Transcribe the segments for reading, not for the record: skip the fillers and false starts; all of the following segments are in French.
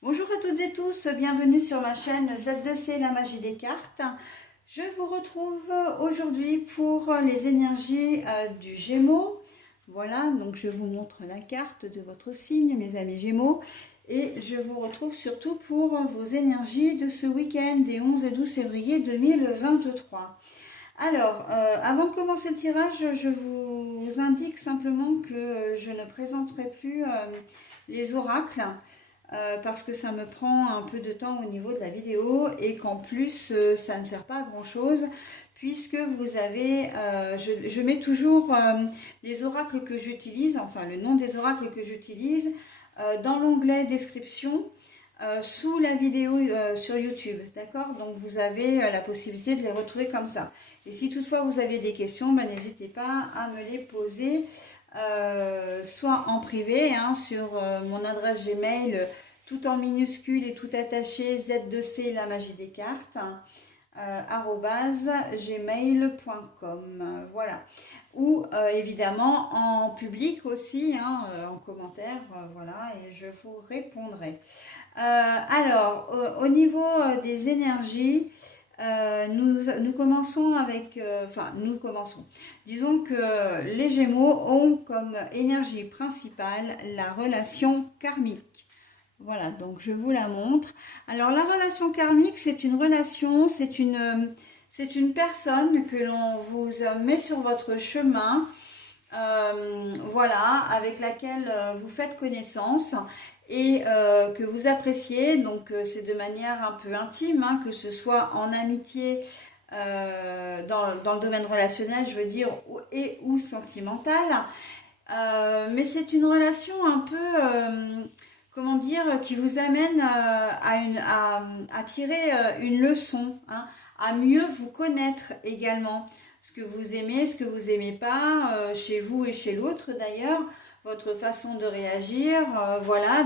Bonjour à toutes et tous, bienvenue sur ma chaîne Z2C, la magie des cartes. Je vous retrouve aujourd'hui pour les énergies du Gémeaux. Voilà, donc je vous montre la carte de votre signe, mes amis Gémeaux. Et je vous retrouve surtout pour vos énergies de ce week-end des 11 et 12 février 2023. Alors, avant de commencer le tirage, je vous indique simplement que je ne présenterai plus les oracles parce que ça me prend un peu de temps au niveau de la vidéo et qu'en plus ça ne sert pas à grand chose puisque vous avez, je mets toujours les oracles que j'utilise, enfin le nom des oracles que j'utilise dans l'onglet description sous la vidéo sur YouTube, d'accord? Donc vous avez la possibilité de les retrouver comme ça. Et si toutefois vous avez des questions, ben, n'hésitez pas à me les poser soit en privé sur mon adresse Gmail tout en minuscule et tout attaché Z2C la magie des cartes @gmail.com, voilà, ou évidemment en public aussi en commentaire, voilà, et je vous répondrai. Alors au niveau des énergies, nous commençons avec, nous commençons. Disons que les Gémeaux ont comme énergie principale la relation karmique. Voilà, donc je vous la montre. Alors la relation karmique, c'est une relation, c'est une personne que l'on vous met sur votre chemin, voilà, avec laquelle vous faites connaissance et que vous appréciez. Donc c'est de manière un peu intime, que ce soit en amitié, dans le domaine relationnel, je veux dire, ou sentimental. Mais c'est une relation un peu, comment dire, qui vous amène à tirer une leçon, à mieux vous connaître également. Ce que vous aimez, ce que vous n'aimez pas, chez vous et chez l'autre d'ailleurs, votre façon de réagir, voilà,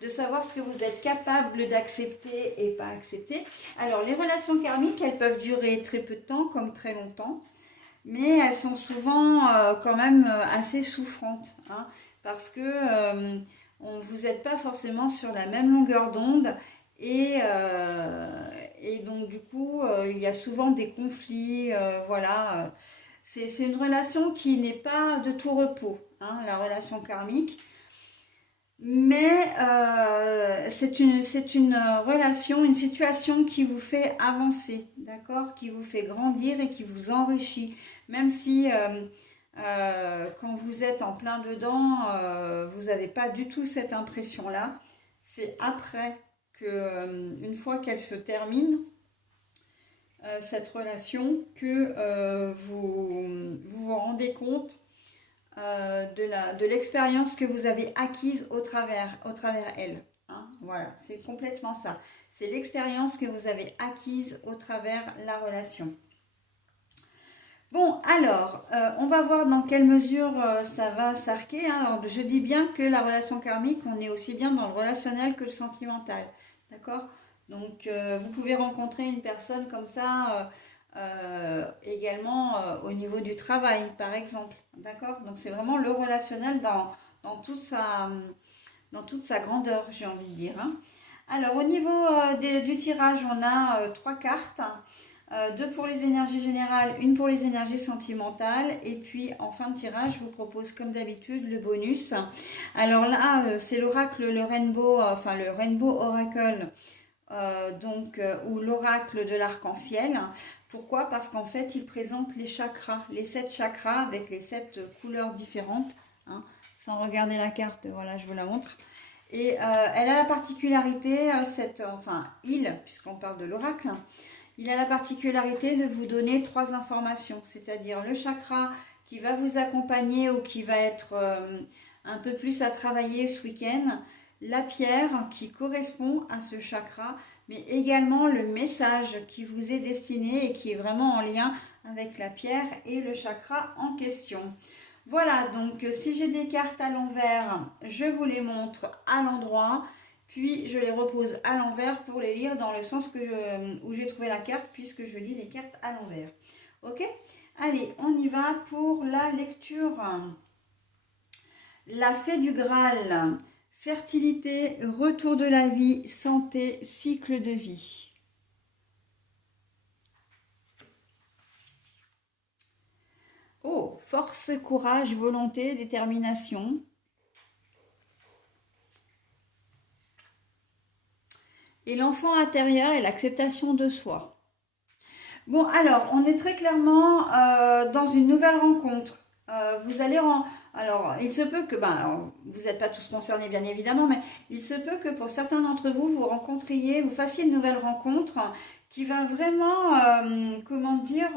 de savoir ce que vous êtes capable d'accepter et pas accepter. Alors les relations karmiques, elles peuvent durer très peu de temps comme très longtemps, mais elles sont souvent quand même assez souffrantes, parce que vous n'êtes pas forcément sur la même longueur d'onde et donc du coup il y a souvent des conflits, voilà. C'est une relation qui n'est pas de tout repos, la relation karmique. Mais c'est une relation, une situation qui vous fait avancer, d'accord? Qui vous fait grandir et qui vous enrichit. Même si quand vous êtes en plein dedans, vous n'avez pas du tout cette impression-là. C'est après que, une fois qu'elle se termine, cette relation, que vous rendez compte de l'expérience que vous avez acquise au travers elle. Voilà, c'est complètement ça. C'est l'expérience que vous avez acquise au travers la relation. Bon, alors, on va voir dans quelle mesure ça va s'arquer. Alors, je dis bien que la relation karmique, on est aussi bien dans le relationnel que le sentimental. D'accord? Donc, vous pouvez rencontrer une personne comme ça également au niveau du travail, par exemple. D'accord? Donc, c'est vraiment le relationnel dans dans toute sa grandeur, j'ai envie de dire. Alors, au niveau du tirage, on a trois cartes. Deux pour les énergies générales, une pour les énergies sentimentales. Et puis en fin de tirage, je vous propose comme d'habitude le bonus. Alors là, c'est l'oracle, le Rainbow, le Rainbow Oracle, ou l'oracle de l'arc-en-ciel. Pourquoi? Parce qu'en fait, il présente les chakras, les 7 chakras avec les 7 couleurs différentes. Sans regarder la carte, voilà, je vous la montre. Et elle a la particularité, puisqu'on parle de l'oracle, il a la particularité de vous donner 3 informations, c'est-à-dire le chakra qui va vous accompagner ou qui va être un peu plus à travailler ce week-end, la pierre qui correspond à ce chakra, mais également le message qui vous est destiné et qui est vraiment en lien avec la pierre et le chakra en question. Voilà, donc si j'ai des cartes à l'envers, je vous les montre à l'endroit. Puis je les repose à l'envers pour les lire dans le sens où j'ai trouvé la carte, puisque je lis les cartes à l'envers. Ok? Allez, on y va pour la lecture. La fée du Graal. fertilité, retour de la vie, santé, cycle de vie. Oh, force, courage, volonté, détermination. Et l'enfant intérieur et l'acceptation de soi. Bon, alors, on est très clairement dans une nouvelle rencontre. Vous allez Alors, il se peut que, alors, vous n'êtes pas tous concernés bien évidemment, mais il se peut que pour certains d'entre vous, vous fassiez une nouvelle rencontre qui va vraiment, comment dire,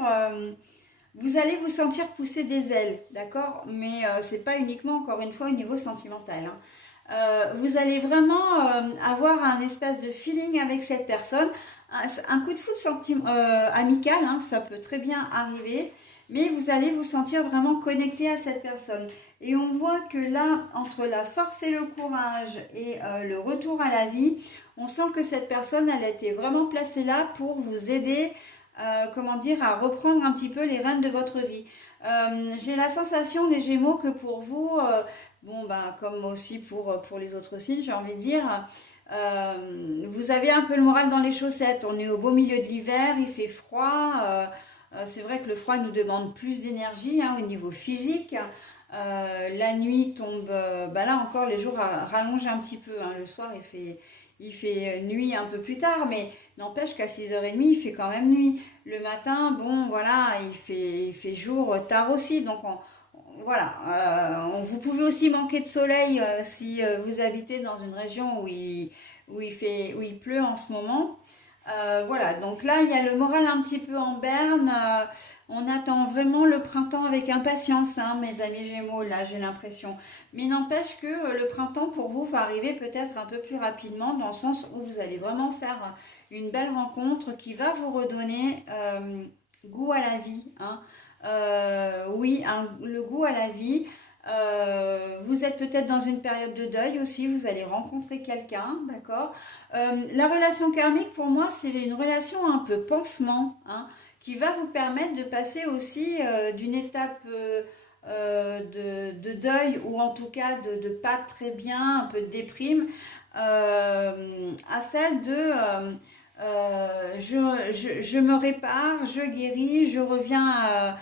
vous allez vous sentir pousser des ailes, d'accord? Mais c'est pas uniquement, encore une fois, au niveau sentimental, hein. Vous allez vraiment avoir un espèce de feeling avec cette personne, un coup de foudre amical, hein, ça peut très bien arriver, mais vous allez vous sentir vraiment connecté à cette personne. Et on voit que là, entre la force et le courage et le retour à la vie, on sent que cette personne, elle a été vraiment placée là pour vous aider, comment dire, à reprendre un petit peu les rênes de votre vie. J'ai la sensation, les Gémeaux, que pour vous, bon, ben, comme aussi pour les autres signes, j'ai envie de dire, vous avez un peu le moral dans les chaussettes. On est au beau milieu de l'hiver, il fait froid. C'est vrai que le froid nous demande plus d'énergie, hein, au niveau physique. La nuit tombe, bah là encore les jours rallongent un petit peu, hein. Le soir il fait nuit un peu plus tard, mais n'empêche qu'à 6h30 il fait quand même nuit. Le matin, bon voilà, il fait jour tard aussi, donc voilà, vous pouvez aussi manquer de soleil si vous habitez dans une région où il pleut en ce moment. Voilà, donc là, il y a le moral un petit peu en berne. On attend vraiment le printemps avec impatience, hein, mes amis Gémeaux, là, j'ai l'impression. Mais n'empêche que le printemps, pour vous, va arriver peut-être un peu plus rapidement, dans le sens où vous allez vraiment faire une belle rencontre qui va vous redonner goût à la vie, hein. Oui, le goût à la vie. Vous êtes peut-être dans une période de deuil aussi, vous allez rencontrer quelqu'un, d'accord? La relation karmique, pour moi, c'est une relation un peu pansement, hein, qui va vous permettre de passer aussi d'une étape de deuil, ou en tout cas de pas très bien, un peu de déprime, à celle de je me répare, je guéris, je reviens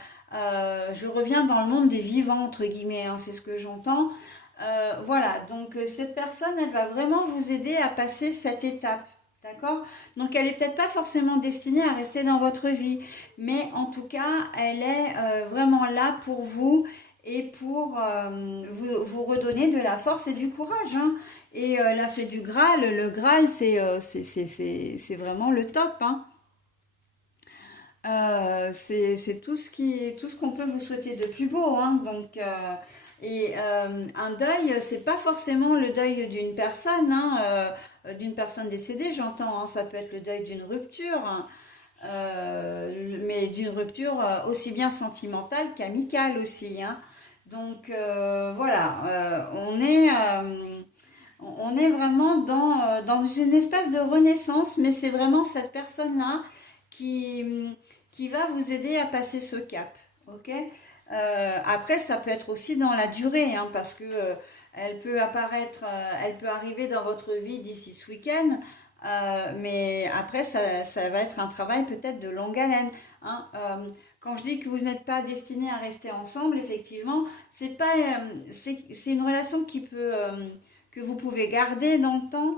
dans le monde des vivants, entre guillemets, hein, c'est ce que j'entends. Voilà, donc cette personne, elle va vraiment vous aider à passer cette étape. D'accord? Donc elle est peut-être pas forcément destinée à rester dans votre vie, mais en tout cas, elle est vraiment là pour vous et pour vous redonner de la force et du courage, hein. Et la fée du Graal, le Graal, c'est vraiment le top, hein. C'est tout ce qu'on peut vous souhaiter de plus beau, hein. Donc, un deuil, c'est pas forcément le deuil d'une personne, hein, d'une personne décédée, j'entends, hein. Ça peut être le deuil d'une rupture, hein, mais d'une rupture aussi bien sentimentale qu'amicale aussi, hein. Donc, voilà, on est vraiment dans une espèce de renaissance, mais c'est vraiment cette personne-là qui, qui va vous aider à passer ce cap. Ok? Après, ça peut être aussi dans la durée, hein, parce que elle peut arriver dans votre vie d'ici ce week-end, mais après, ça va être un travail peut-être de longue haleine, hein. Quand je dis que vous n'êtes pas destinés à rester ensemble, effectivement, c'est une relation que vous pouvez garder dans le temps,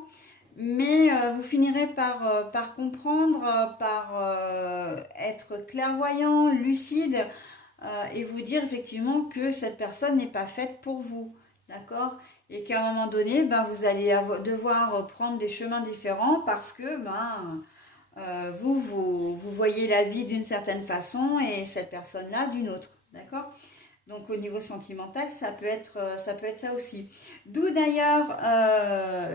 mais vous finirez par comprendre, par être clairvoyant, lucide, et vous dire effectivement que cette personne n'est pas faite pour vous, d'accord? Et qu'à un moment donné, ben, devoir prendre des chemins différents parce que vous voyez la vie d'une certaine façon et cette personne-là d'une autre, d'accord? Donc au niveau sentimental, ça peut être ça aussi. D'où d'ailleurs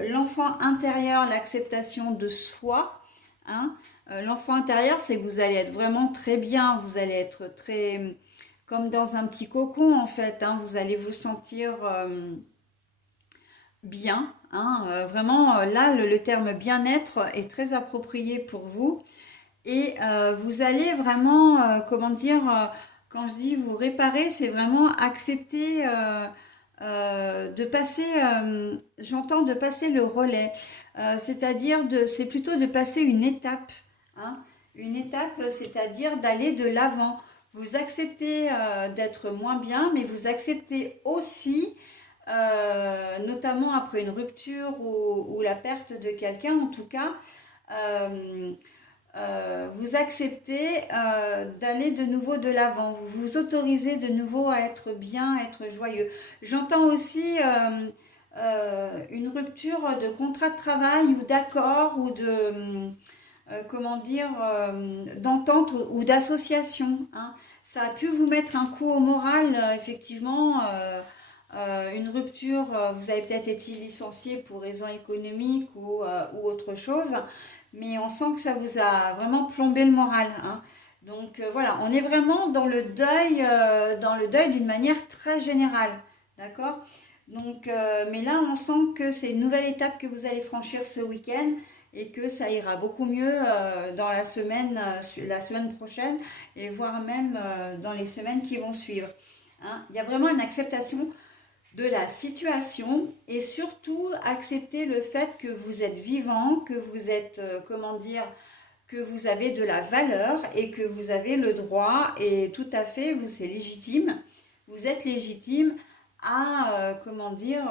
l'enfant intérieur, l'acceptation de soi, hein. L'enfant intérieur, c'est que vous allez être vraiment très bien, vous allez être très comme dans un petit cocon en fait, hein. Vous allez vous sentir bien, hein. Vraiment, là, le terme bien-être est très approprié pour vous. Et vous allez vraiment, comment dire, quand je dis vous réparer, c'est vraiment accepter de passer, j'entends de passer le relais, c'est-à-dire c'est plutôt de passer une étape, hein. Une étape, c'est-à-dire d'aller de l'avant. Vous acceptez d'être moins bien, mais vous acceptez aussi, notamment après une rupture ou la perte de quelqu'un, en tout cas, euh, vous acceptez d'aller de nouveau de l'avant, vous vous autorisez de nouveau à être bien, à être joyeux. J'entends aussi une rupture de contrat de travail ou d'accord ou de, comment dire, d'entente ou d'association, hein. Ça a pu vous mettre un coup au moral, effectivement. Une rupture, vous avez peut-être été licencié pour raison économique ou autre chose, mais on sent que ça vous a vraiment plombé le moral, hein. Donc voilà, on est vraiment dans le deuil d'une manière très générale, d'accord? Donc, mais là, on sent que c'est une nouvelle étape que vous allez franchir ce week-end et que ça ira beaucoup mieux dans la semaine prochaine et voire même dans les semaines qui vont suivre, hein. Il y a vraiment une acceptation de la situation et surtout accepter le fait que vous êtes vivant, que vous êtes, comment dire, que vous avez de la valeur et que vous avez le droit et tout à fait, c'est légitime, vous êtes légitime à, comment dire,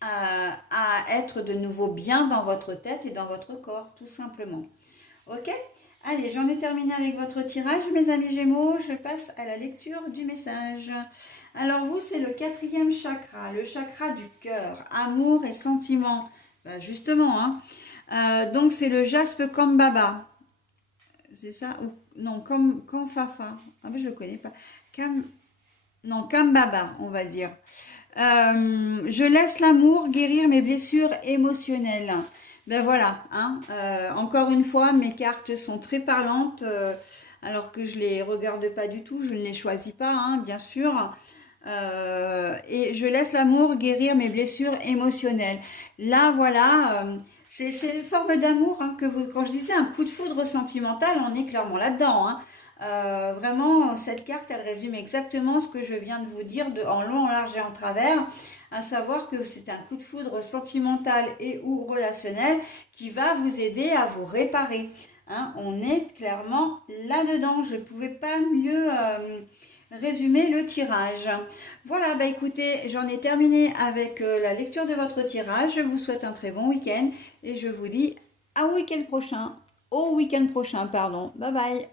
à être de nouveau bien dans votre tête et dans votre corps, tout simplement. Ok? Allez, j'en ai terminé avec votre tirage, mes amis Gémeaux. Je passe à la lecture du message. Alors vous, c'est le quatrième chakra, le chakra du cœur, amour et sentiment. Ben, justement, hein. Donc c'est le jaspe Kambaba. C'est ça? Ou, non, Kamfafa. Ah ben je le connais pas. Kam, non, Kambaba, on va dire. Je laisse l'amour guérir mes blessures émotionnelles. Ben voilà, hein, encore une fois, mes cartes sont très parlantes, alors que je les regarde pas du tout, je ne les choisis pas, hein, bien sûr. Et je laisse l'amour guérir mes blessures émotionnelles. Là, voilà, c'est une forme d'amour, hein, quand je disais un coup de foudre sentimental, on est clairement là-dedans, hein. Vraiment, cette carte, elle résume exactement ce que je viens de vous dire en long, en large et en travers, à savoir que c'est un coup de foudre sentimental et ou relationnel qui va vous aider à vous réparer, hein. On est clairement là-dedans. Je ne pouvais pas mieux résumer le tirage. Voilà, bah écoutez, j'en ai terminé avec la lecture de votre tirage. Je vous souhaite un très bon week-end et je vous dis au week-end prochain, pardon. Bye bye.